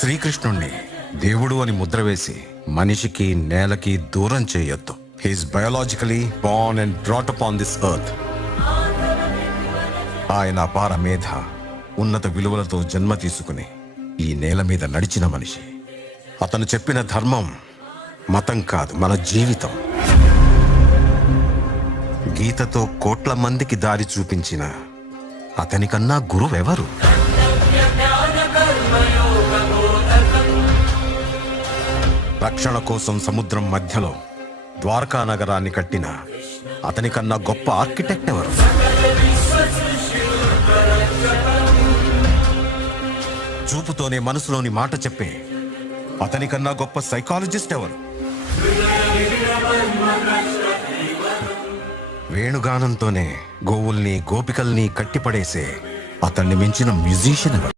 శ్రీకృష్ణుణ్ణి దేవుడు అని ముద్ర వేసి మనిషికి నేలకి దూరం చేయొద్దు. He's biologically born and brought up on this earth ఆయన అపార మేధ ఉన్నత విలువలతో జన్మ తీసుకుని ఈ నేల మీద నడిచిన మనిషి. అతను చెప్పిన ధర్మం మతం కాదు మన జీవితం. గీతతో కోట్ల మందికి దారి చూపించిన అతనికన్నా గురువెవరు? రక్షణ కోసం సముద్రం మధ్యలో ద్వారకా నగరాన్ని కట్టిన అతనికన్నా గొప్ప ఆర్కిటెక్ట్ ఎవరు? చూపుతోనే మనసులోని మాట చెప్పే అతనికన్నా గొప్ప సైకాలజిస్ట్ ఎవరు? వేణుగానంతోనే గోవుల్ని గోపికల్ని కట్టిపడేసే అతన్ని మించిన మ్యూజిషియన్ ఎవరు?